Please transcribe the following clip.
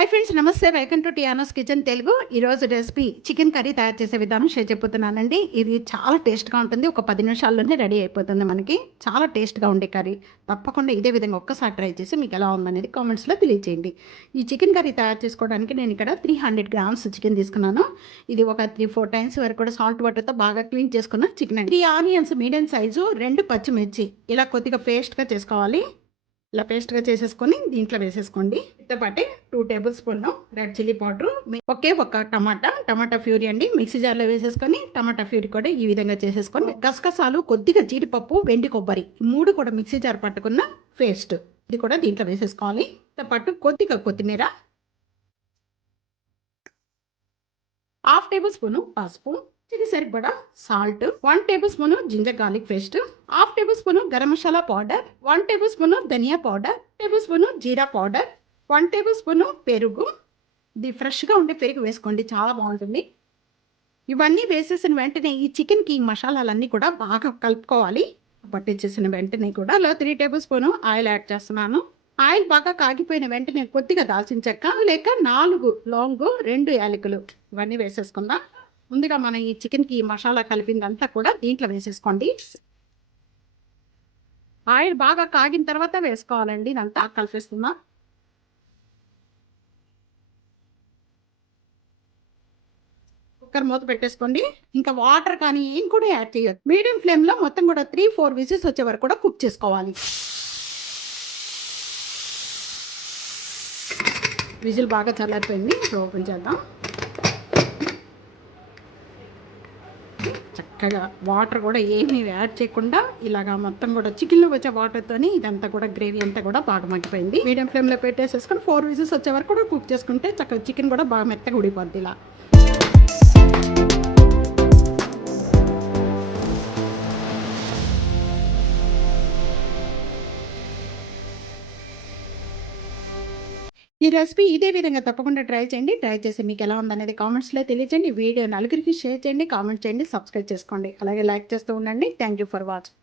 Hi friends, నమస్తే. Welcome to టియానోస్ kitchen Telugu. ఈరోజు recipe chicken curry తయారు చేసే విధానం షేర్ చెప్పుతున్నానండి. ఇది చాలా టేస్ట్గా ఉంటుంది. ఒక 10 నిమిషాల్లోనే రెడీ అయిపోతుంది. మనకి చాలా టేస్ట్గా ఉండే కర్రీ. తప్పకుండా ఇదే విధంగా ఒక్కసారి ట్రై చేసి మీకు ఎలా ఉందనేది కామెంట్స్లో తెలియజేయండి. ఈ చికెన్ కర్రీ తయారు చేసుకోవడానికి నేను ఇక్కడ 300 గ్రామ్స్ చికెన్ తీసుకున్నాను. ఇది ఒక 3-4 టైమ్స్ వరకు కూడా సాల్ట్ వాటర్తో బాగా క్లీన్ చేసుకున్న చికెన్ అండి. 3 ఆనియన్స్ మీడియం సైజు, 2 పచ్చిమిర్చి ఇలా కొద్దిగా పేస్ట్గా చేసుకోవాలి. ఇలా పేస్ట్గా చేసేసుకొని దీంట్లో వేసేసుకోండి. వీటితో పాటే 2 table spoon red chilli powder, ఒక టమాటా ప్యూరీ అండి మిక్సీ జార్లో వేసేసుకొని టమాటా ప్యూరీ కూడా ఈ విధంగా చేసేసుకొని గసగసాలు, కొద్దిగా జీడిపప్పు, వెండి కొబ్బరి 3 కూడా మిక్సీ జార్ పట్టుకున్న పేస్ట్ ఇది కూడా దీంట్లో వేసేసుకోవాలి. దీంతో పాటు కొద్దిగా కొత్తిమీర, 1/2 టేబుల్ స్పూన్ పసుపు, ఇది సరిపడా salt, 1 tablespoon ginger garlic paste, 1/2 tablespoon garam masala powder, 1 tablespoon dhania powder, tablespoon jeera powder, 1 tablespoon పెరుగు. ఇది ఫ్రెష్గా ఉండే పెరుగు వేసుకోండి, చాలా బాగుంటుంది. ఇవన్నీ వేసేసిన వెంటనే ఈ చికెన్కి ఈ మసాలాలన్నీ కూడా బాగా కలుపుకోవాలి. పట్టించేసిన వెంటనే కూడా అలా 3 టేబుల్ స్పూన్ ఆయిల్ యాడ్ చేస్తున్నాను. ఆయిల్ బాగా కాగిపోయిన వెంటనే కొద్దిగా దాల్చిన చెక్క, లేక 4 లవంగు, 2 యాలకులు ఇవన్నీ వేసేసుకుందాం. ముందుగా మనం ఈ చికెన్కి ఈ మసాలా కలిపిందంతా కూడా దీంట్లో వేసేసుకోండి. ఆయిల్ బాగా కాగిన తర్వాత వేసుకోవాలండి. ఇదంతా కలిపేస్తున్నా. కుక్కర్ మూత పెట్టేసుకోండి. ఇంకా వాటర్ కానీ ఏం కూడా యాడ్ చేయొద్దు. మీడియం ఫ్లేమ్లో మొత్తం కూడా 3-4 విజిల్స్ వచ్చే వరకు కూడా కుక్ చేసుకోవాలి. విజిల్ బాగా చల్లారిపోయింది. ఇప్పుడు ఓపెన్ చేద్దాం. చక్కగా వాటర్ కూడా ఏమీ యాడ్ చేయకుండా ఇలాగా మొత్తం కూడా చికెన్లో వచ్చే వాటర్తోని ఇదంతా కూడా గ్రేవీ అంతా కూడా బాగా మగ్గిపోయింది. మీడియం ఫ్లేమ్లో పెట్టేసేసుకొని 4 విజిల్స్ వచ్చే వరకు కూడా కుక్ చేసుకుంటే చక్కగా చికెన్ కూడా బాగా మెత్తగా ఉడిపోద్ది. ఇలా ఈ రెసిపీ ఇదే విధంగా తప్పకుండా ట్రై చేయండి. ట్రై చేసి మీకు ఎలా ఉందనేది కామెంట్స్లో తెలియజేయండి. వీడియో నలుగురికి షేర్ చేయండి, కామెంట్ చేయండి, సబ్స్క్రైబ్ చేసుకోండి. అలాగే లైక్ చేస్తూ ఉండండి. Thank you for watching.